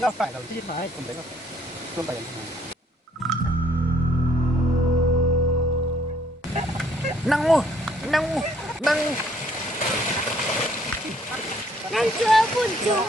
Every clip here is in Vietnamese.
nó phải là chi mà không đấy không phải năng năng năng năng chưa buồn chung.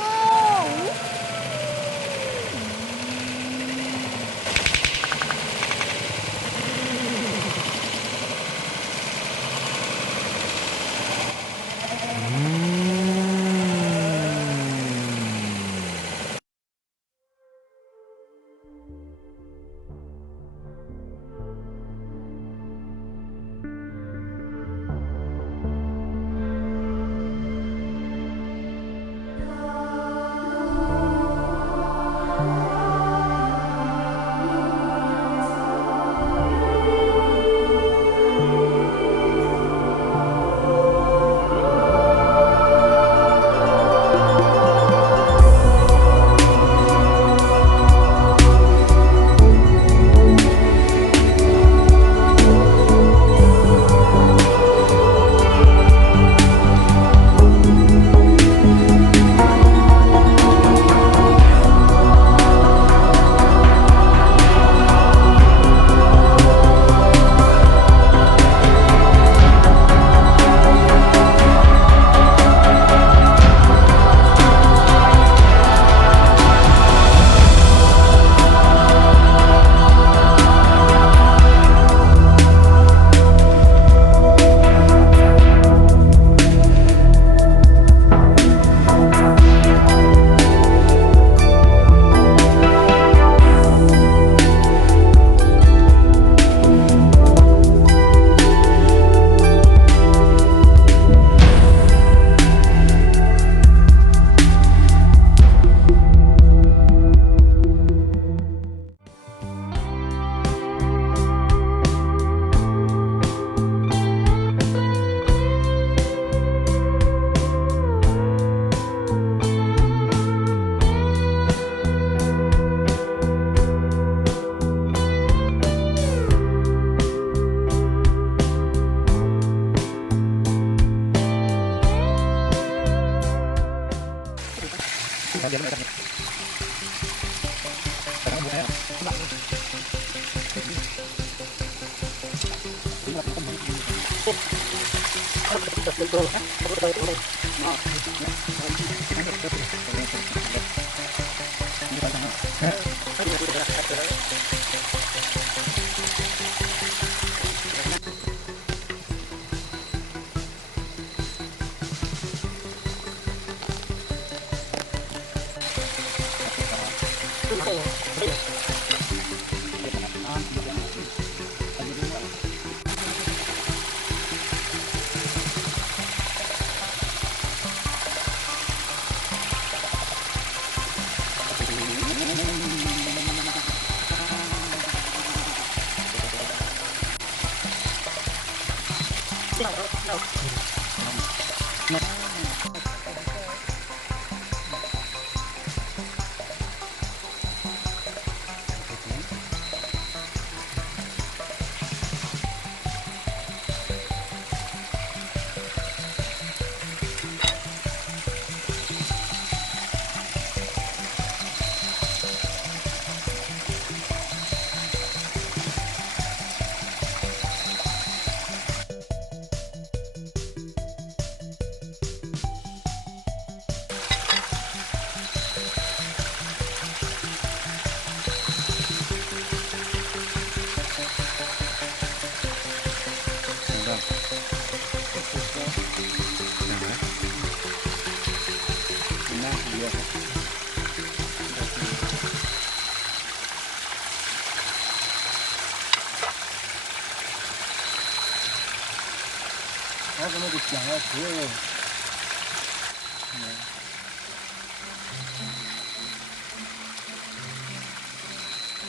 cái này thì chẳng là thế rồi.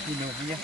Đi nữa nhé.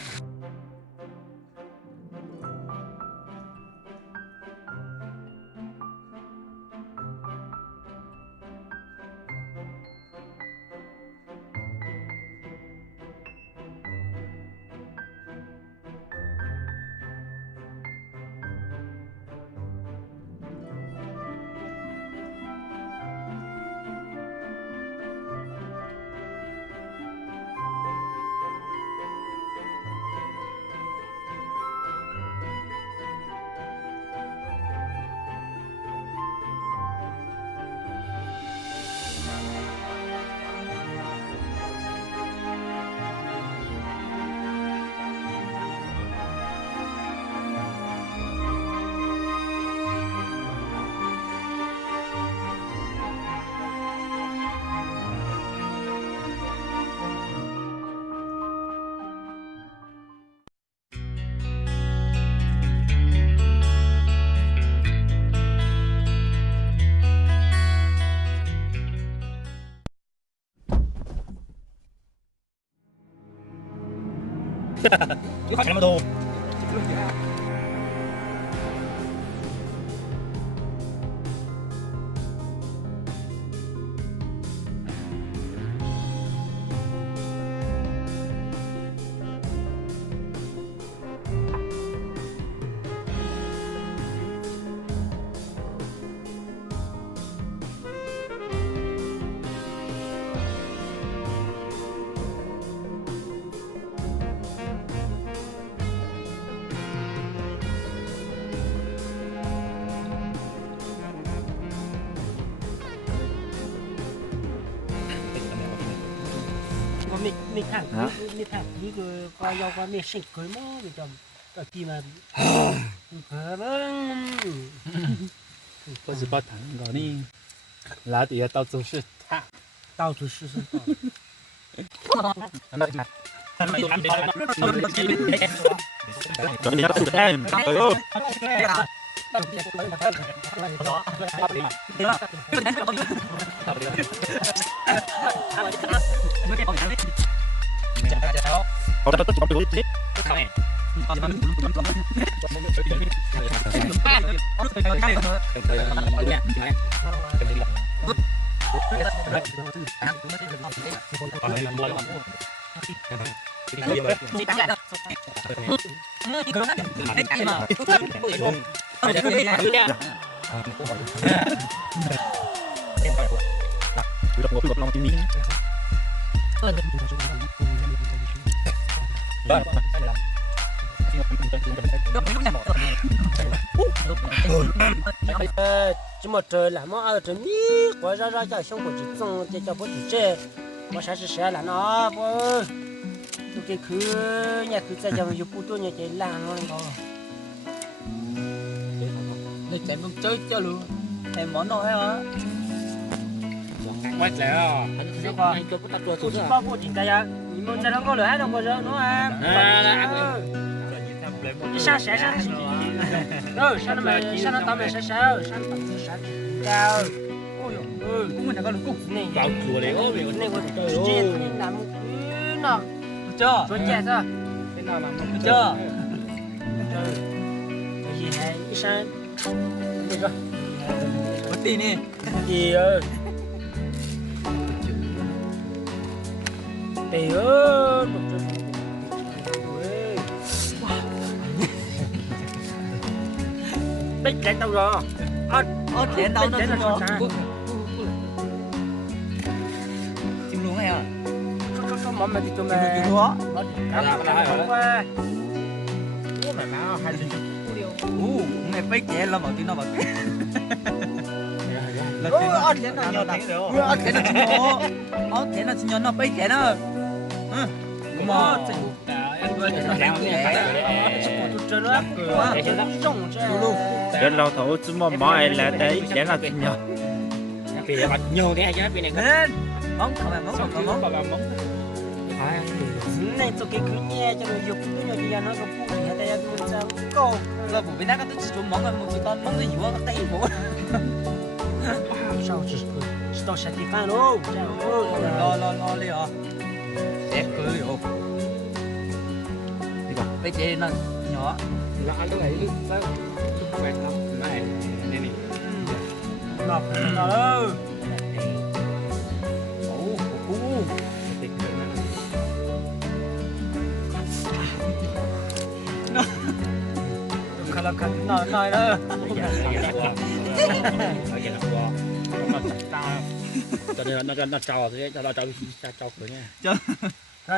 이거 같이 먹어도 mình thẳng như coi nhau qua mình sinh cưới mó mình chồng ở khi mà我是把糖搞你，拿底下到处是糖，到处试试。你要煮蛋，哎呦，我这都煮不了，这么这那么二这米，我让叫小伙子种，这叫不这，我啥是谁了呢？不，都给去，伢去在家有不多伢给烂了那个。你chạy con chơi cho luôn em món đâu hả quay lại à, anh cho bút tắt tua số bao nhiêu tiền đây à? Mình sẽ đâu có lửa đâu có rỡ nữa à? Đi sang sẽ sang gì? Đâu sang nó tao mày sẽ sao? Sang tao sẽ cao. Ôi ôi, cũng mình là con lục cục này vào chùa đấy ôi mình này có chuyện gì làm cái nào? chưa Cho chết sao? cái nào mà chưa Cái gì này? Đi sang Đi rồi. Có tiền nè. Đi ơi. Đi ơi. Biết chạy đâu rồi? Tiền đâu nó chạy là rồi. sao? Chim luôn hay à? Có món mà đi tụi mày. Chim luôn á. Không qua. Mày phải chạy là bảo tin nó bảo. Thế nào nhỏ nào? Thế nào chim nhỏ? Thế nào chim nhỏ nó phải chạy nó. Đúng không? Đến lâu thủ chúng mà mọi là đấy sẽ là chuyện nhỏ. Vì mà nhiều thế chứ bên này Nên món không phải món. này tôi cái cứ nhẹ cho nó dục nó nhiều thì nó có phụ gì hết đây mình sao cô Rồi buổi bên đó có chỉ chuẩn món một chỉ con món gì quá cái tay của. sao chỉ tao sẽ đi phá luôn Lo đi à. Sẽ cười rồi. Bây giờ nó nhỏ. Nó ăn lúc này lúc quen lắm. Này này. ngọt rồi khá là khá nói đó cho nên nó trào thế cho nó trào cửa nha.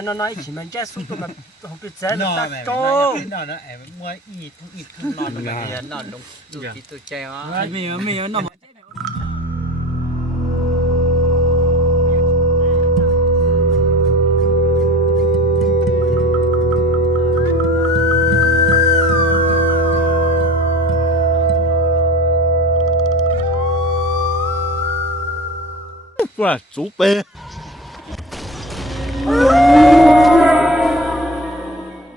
nó nói chỉ mình chết xuống tụi mà không biết chết Nó ta mày cho nó em mua ít không nó Nó đúng đủ kỹ tôi treo á. mình nó Wow, chú bê.